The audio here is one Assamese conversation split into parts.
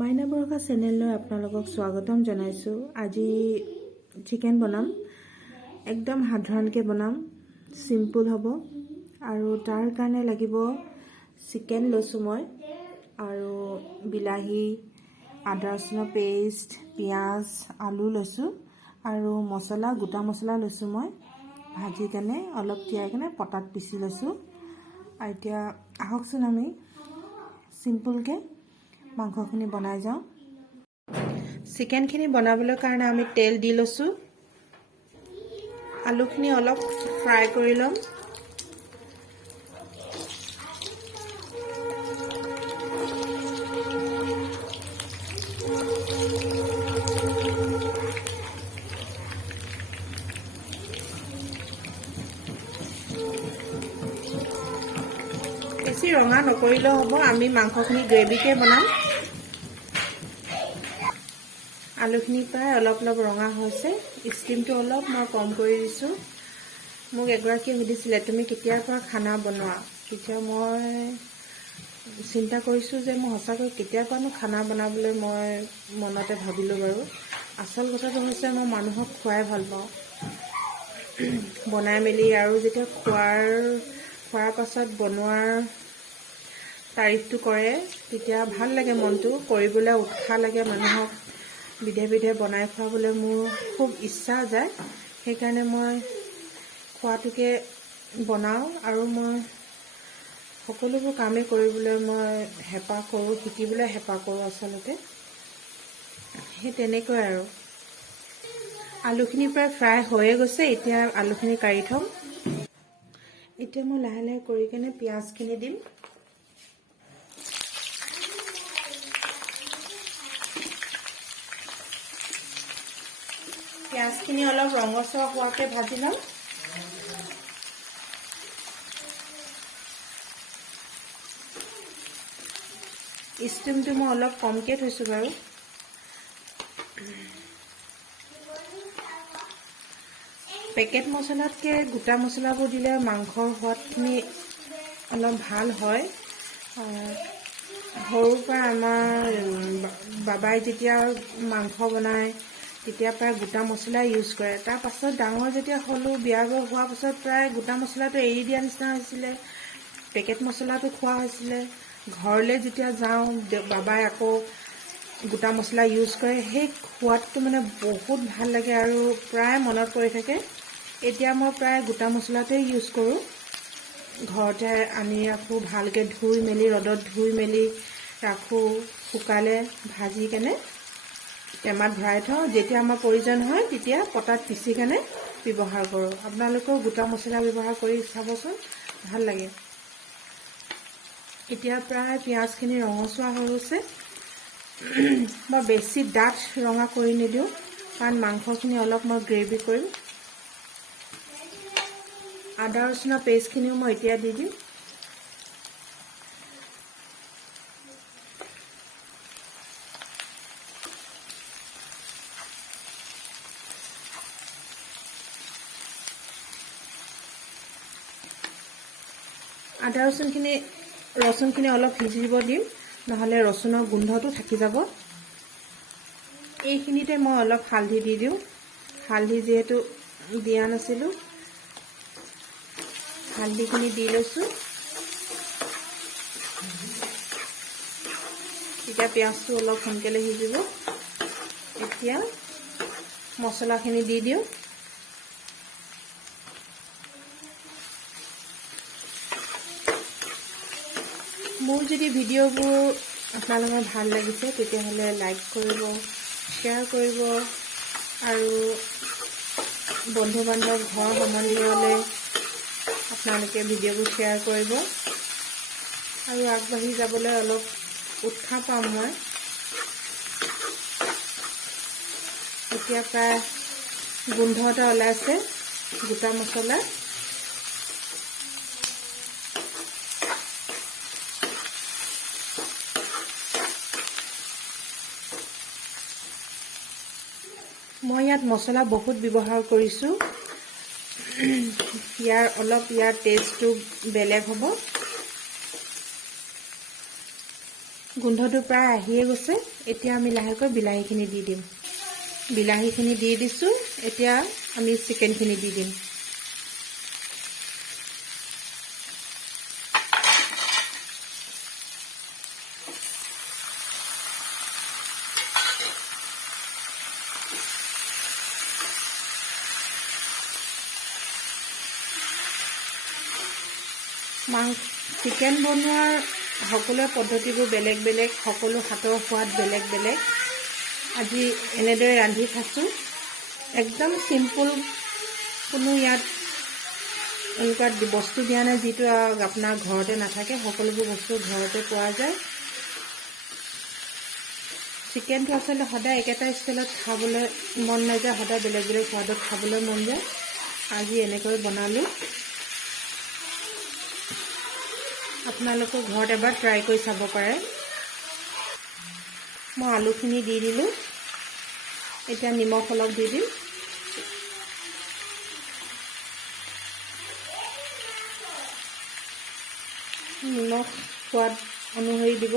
মাইনা বৰষা চেনেললৈ আপোনালোকক স্বাগতম জনাইছোঁ। আজি চিকেন বনাম, একদম সাধাৰণকৈ বনাম, সিম্পল হ'ব। আৰু তাৰ কাৰণে লাগিব চিকেন লৈছোঁ মই, আৰু বিলাহী, আদা ৰচুনৰ পেষ্ট, পিঁয়াজ, আলু লৈছোঁ, আৰু মছলা, গোটা মছলা লৈছোঁ মই ভাজি কেনে অলপ তিয়াই কেনে পটাত পিচি লৈছোঁ। আৰু এতিয়া আহকচোন আমি সিম্পলকৈ মাংসখিনি বনাই যাওঁ। চিকেনখিনি বনাবলৈ কাৰণে আমি তেল দি লৈছোঁ। আলুখিনি অলপ ফ্ৰাই কৰি ল'ম। বেছি ৰঙা নকৰিলেও হ'ব, আমি মাংসখিনি গ্ৰেভিকৈ বনাম। আলুখিনি প্ৰায় অলপ অলপ ৰঙা হৈছে, ষ্টিমটো অলপ মই কম কৰি দিছোঁ। মোক এগৰাকীয়ে সুধিছিলে তুমি কেতিয়াৰ পৰা খানা বনোৱা, তেতিয়া মই চিন্তা কৰিছোঁ যে মই সঁচাকৈ কেতিয়াৰ পৰানো খানা বনাবলৈ মই মনতে ভাবিলোঁ বাৰু। আচল কথাটো হৈছে মই মানুহক খুৱাই ভাল পাওঁ, বনাই মেলি, আৰু যেতিয়া খোৱাৰ পাছত বনোৱাৰ তাৰিফটো কৰে তেতিয়া ভাল লাগে, মনটো কৰিবলৈ উৎসাহ লাগে। মানুহক বিধে বিধে বনাই খুৱাবলৈ মোৰ খুব ইচ্ছা যায়, সেইকাৰণে মই খোৱাটোকে বনাওঁ। আৰু মই সকলোবোৰ কামেই কৰিবলৈ মই হেঁপাহ কৰোঁ, শিকিবলৈ হেঁপাহ কৰোঁ আচলতে। সেই তেনেকৈ আৰু আলুখিনি প্ৰায় ফ্ৰাই হৈয়ে গৈছে, এতিয়া আলুখিনি কাঢ়ি থ'ম। এতিয়া মই লাহে লাহে কৰি কেনে পিঁয়াজখিনি দিম। পিঁয়াজখিনি অলপ ৰঙচুৱা হোৱাকৈ ভাজি ল'ম। ষ্টিমটো মই অলপ কমকৈ থৈছোঁ বাৰু। পেকেট মছলাতকৈ গোটা মছলাবোৰ দিলে মাংসৰ সোৱাদখিনি অলপ ভাল হয়। সৰুৰ পৰা আমাৰ বাবাই যেতিয়া মাংস বনায় তেতিয়া প্ৰায় গোটা মছলাই ইউজ কৰে। তাৰ পাছত ডাঙৰ যেতিয়া হ'লোঁ, বিয়া বাৰু হোৱাৰ পাছত প্ৰায় গোটা মছলাটো এৰি দিয়া নিচিনা হৈছিলে, পেকেট মছলাটো খোৱা হৈছিলে। ঘৰলৈ যেতিয়া যাওঁ বাবাই আকৌ গোটা মছলা ইউজ কৰে, সেই সোৱাদটো মানে বহুত ভাল লাগে আৰু প্ৰায় মনত পৰি থাকে। এতিয়া মই প্ৰায় গোটা মছলাটোৱে ইউজ কৰোঁ। ঘৰতে আনি ৰাখোঁ, ভালকৈ ধুই মেলি ৰ'দত ধুই মেলি ৰাখোঁ, শুকালে ভাজি কেনে টেমাত ভৰাই থওঁ। যেতিয়া আমাৰ প্ৰয়োজন হয় তেতিয়া পটাত পিচি কেনে ব্যৱহাৰ কৰোঁ। আপোনালোকেও গোটা মছলা ব্যৱহাৰ কৰি চাবচোন, ভাল লাগে। এতিয়া প্ৰায় পিঁয়াজখিনি ৰঙচুৱা হৈ গৈছে। মই বেছি ডাঠ ৰঙা কৰি নিদিওঁ, কাৰণ মাংসখিনি অলপ মই গ্ৰেভি কৰিম। আদা ৰচুনৰ পেষ্টখিনিও মই এতিয়া দি দিম। আদা ৰচুনখিনি অলপ সিজিব দিম, নহ'লে ৰচুনৰ গোন্ধটো থাকি যাব। এইখিনিতে মই অলপ হালধি দি দিওঁ। হালধি যিহেতু দিয়া নাছিলোঁ, হালধিখিনি দি লৈছোঁ। এতিয়া পিঁয়াজটো অলপ সোনকালে সিজিব। এতিয়া মছলাখিনি দি দিওঁ। মোৰ যদি ভিডিঅ'বোৰ আপোনালোকৰ ভাল লাগিছে তেতিয়াহ'লে লাইক কৰিব, শ্বেয়াৰ কৰিব, আৰু বন্ধু বান্ধৱ, ঘৰ সম্বন্ধীয়লৈ আপোনালোকে ভিডিঅ'বোৰ শ্বেয়াৰ কৰিব, আৰু আগবাঢ়ি যাবলৈ অলপ উৎসাহ পাম মই। এতিয়া প্ৰায় গোন্ধ এটা ওলাইছে গোটা মছলা। মই ইয়াত মছলা বহুত ব্যৱহাৰ কৰিছোঁ, ইয়াৰ টেষ্টটো বেলেগ হ'ব। গোন্ধটো প্ৰায় আহিয়ে গৈছে। এতিয়া আমি লাহেকৈ বিলাহীখিনি দি দিম। বিলাহীখিনি দি দিছোঁ। এতিয়া আমি চিকেনখিনি দি দিম। চিকেন বনোৱাৰ সকলো পদ্ধতিবোৰ বেলেগ বেলেগ, সকলো হাতৰ সোৱাদ বেলেগ বেলেগ। আজি এনেদৰে ৰান্ধি খাইছোঁ, একদম চিম্পুল, কোনো ইয়াত এনেকুৱা বস্তু দিয়া নাই যিটো আপোনাৰ ঘৰতে নাথাকে। সকলোবোৰ বস্তু ঘৰতে পোৱা যায়। চিকেনটো আচলতে সদায় একেটা ষ্টাইলত খাবলৈ মন নাযায়, সদায় বেলেগ বেলেগ সোৱাদত খাবলৈ মন যায়। আজি এনেকৈ বনালোঁ। আপোনালোকে ঘৰত এবাৰ ট্ৰাই কৰি চাব পাৰে। মই আলুখিনি দি দিলোঁ। এতিয়া নিমখ অলপ দি দিম। নিমখ সোৱাদ অনুসৰি দিব।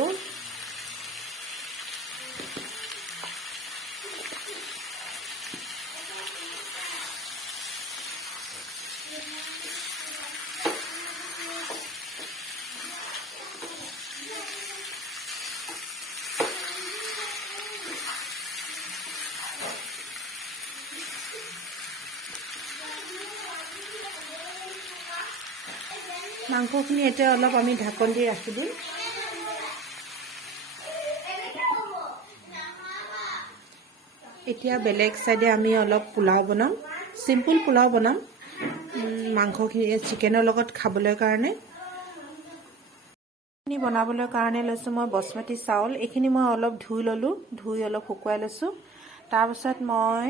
মাংসখিনি এতিয়া অলপ আমি ঢাকন দি ৰাখি দিম। এতিয়া বেলেগ চাইডে আমি অলপ পোলাও বনাম, চিম্পুল পোলাও বনাম মাংসখিনি চিকেনৰ লগত খাবলৈ কাৰণে। বনাবলৈ কাৰণে লৈছোঁ মই বাসমতি চাউল। এইখিনি মই অলপ ধুই ল'লোঁ, ধুই অলপ শুকুৱাই লৈছোঁ। তাৰপিছত মই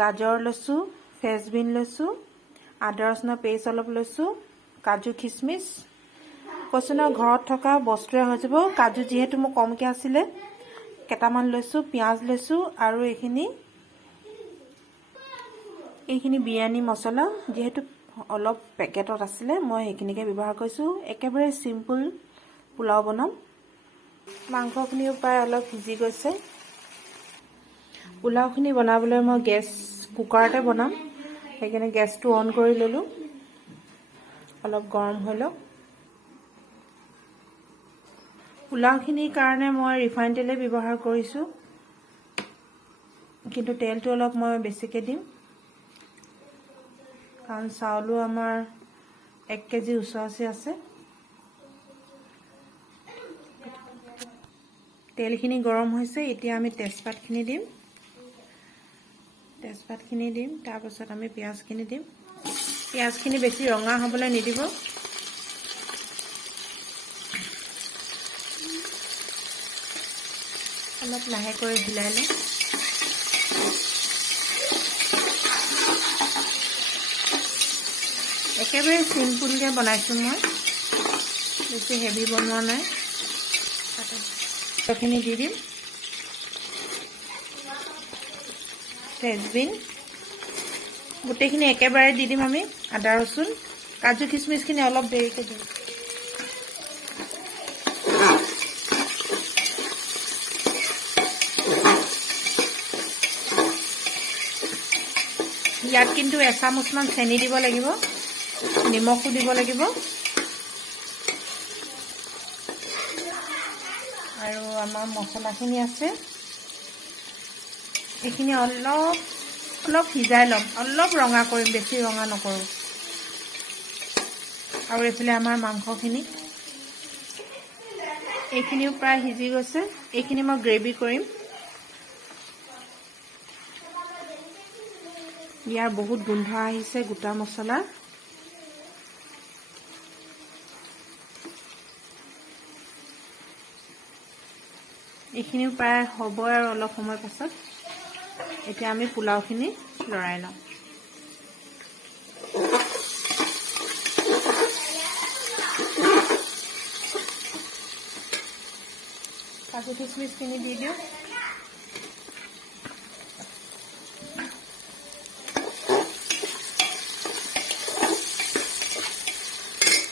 গাজৰ লৈছোঁ, ফ্ৰেঞ্চবিন লৈছোঁ, আদা ৰচুনৰ পেষ্ট অলপ লৈছোঁ, কাজু খিচমিচ। কৈছোঁ নহয় ঘৰত থকা বস্তুৰে হৈ যাব। কাজু যিহেতু মোৰ কমকৈ আছিলে কেইটামান লৈছোঁ, পিঁয়াজ লৈছোঁ, আৰু এইখিনি বিৰিয়ানী মছলা যিহেতু অলপ পেকেটত আছিলে মই সেইখিনিকে ব্যৱহাৰ কৰিছোঁ। একেবাৰে চিম্পুল পোলাও বনাম। মাংসখিনিও প্ৰায় অলপ সিজি গৈছে। পোলাওখিনি বনাবলৈ মই কুকাৰতে বনাম, সেইকাৰণে গেছটো অন কৰি ল'লোঁ। অলপ গৰম হৈ লওক। পোলাওখিনিৰ কাৰণে মই ৰিফাইন তেলেই ব্যৱহাৰ কৰিছোঁ, কিন্তু তেলটো অলপ মই বেছিকৈ দিম, কাৰণ চাউলো আমাৰ 1 কেজি ওচৰা-ওচৰি আছে। তেলখিনি গৰম হৈছে। এতিয়া আমি তেজপাতখিনি দিম। তাৰপাছত আমি পিঁয়াজখিনি দিম। পিঁয়াজখিনি বেছি ৰঙা হ'বলৈ নিদিব। অলপ লাহেকৈ হিলাই লওঁ। একেবাৰে চিম্পুলকৈ বনাইছোঁ মই, বেছি হেভি বনোৱা নাই। এইখিনি দি দিম। ফ্ৰেঞ্চবিন গোটেইখিনি একেবাৰে দি দিম আমি। আদা ৰচুন, কাজু খিচমিচখিনি অলপ দেৰিকৈ দিম। ইয়াত কিন্তু এচামুচমান চেনি দিব লাগিব, নিমখো দিব লাগিব, আৰু আমাৰ মছলাখিনি আছে। এইখিনি অলপ সিজাই ল'ম, অলপ ৰঙা কৰিম, বেছি ৰঙা নকৰোঁ। আৰু এইফালে আমাৰ মাংসখিনি, এইখিনিও প্ৰায় সিজি গৈছে। এইখিনি মই গ্ৰেভি কৰিম। ইয়াৰ বহুত গোন্ধ আহিছে গোটা মছলাৰ। এইখিনিও প্ৰায় হ'ব আৰু অলপ সময় পাছত। এতিয়া আমি পোলাওখিনি লৰাই লওঁ। কাজু কিচমিচখিনি দি দিওঁ।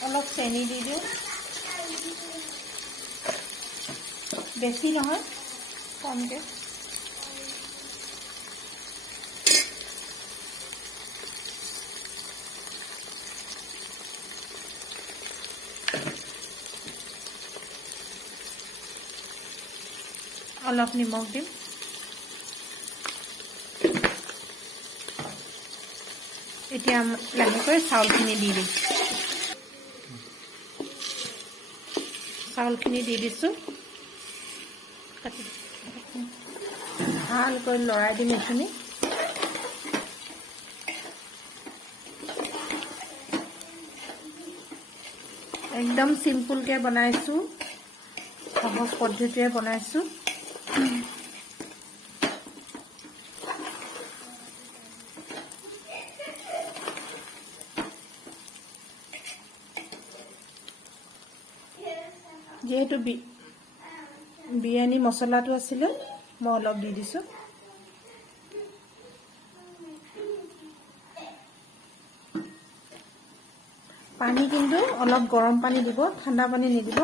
অলপ চেনি দি দিওঁ। বেছি নহয়, কমকৈ। অলপ নিমখ দিম। এতিয়া লাহেকৈ চাউলখিনি দি দিম। চাউলখিনি দি দিছোঁ। ভালকৈ লৰাই দিম এইখিনি। একদম চিম্পুলকৈ বনাইছোঁ, সহজ পদ্ধতিৰে বনাইছোঁ। যিহেতু বিৰিয়ানী মছলাটো আছিলে, মই অলপ দি দিছোঁ। পানী কিন্তু অলপ গৰম পানী দিব, ঠাণ্ডা পানী নিদিব।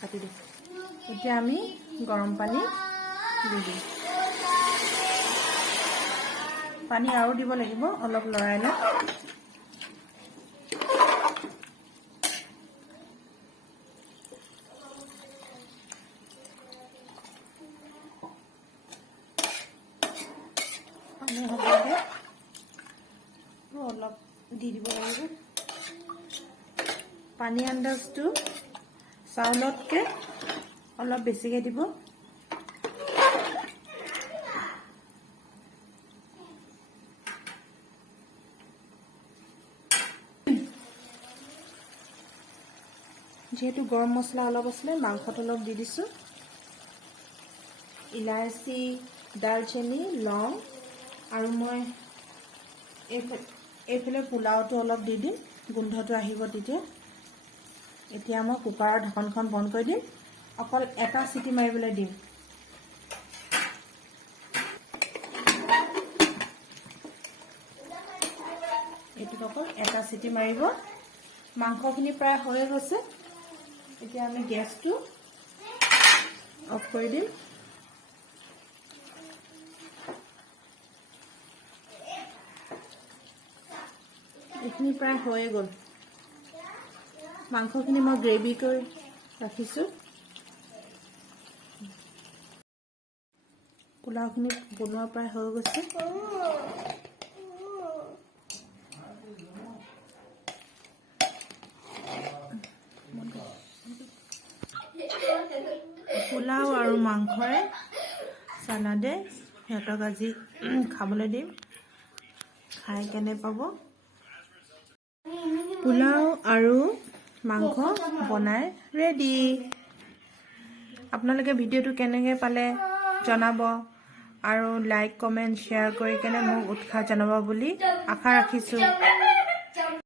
কাটি দিম। এতিয়া আমি গৰম পানী দি দিম। পানী আৰু দিব লাগিব, অলপ লৰাই লওঁ। পানী হ'বগে, অলপ দি দিব লাগিব। পানী আন্দাজটো চাউলতকৈ অলপ বেছিকৈ দিব। যিহেতু গৰম মছলা অলপ আছিলে, মাংসত অলপ দি দিছোঁ। ইলাচি, দালচেনি, লং আৰু মই এইফালে পোলাওটো অলপ দি দিম, গোন্ধটো আহিব তেতিয়া। এতিয়া মই কুকাৰৰ ঢাকনখন বন্ধ কৰি দিম, অকল এটা চিটি মাৰিবলৈ দিম। এইটোত অকল এটা চিটি মাৰিব। মাংসখিনি প্ৰায় হৈয়ে গৈছে। এতিয়া আমি গেছটো অফ কৰি দিম। এইখিনি প্ৰায় হৈয়ে গ'ল। মাংসখিনি মই গ্ৰেভি কৰি ৰাখিছোঁ। পোলাওখিনি বনোৱা প্ৰায় হৈ গৈছে। পোলাও আৰু মাংসৰে চালাডে সিহঁতক আজি খাবলৈ দিম, খাই কেনে পাব। পোলাও আৰু মাংস বনাই ৰেডি। আপোনালোকে ভিডিঅ'টো কেনেকৈ পালে জনাব আৰু লাইক, কমেণ্ট, শ্বেয়াৰ কৰি কেনে মোক উৎসাহ জনাব বুলি আশা ৰাখিছোঁ।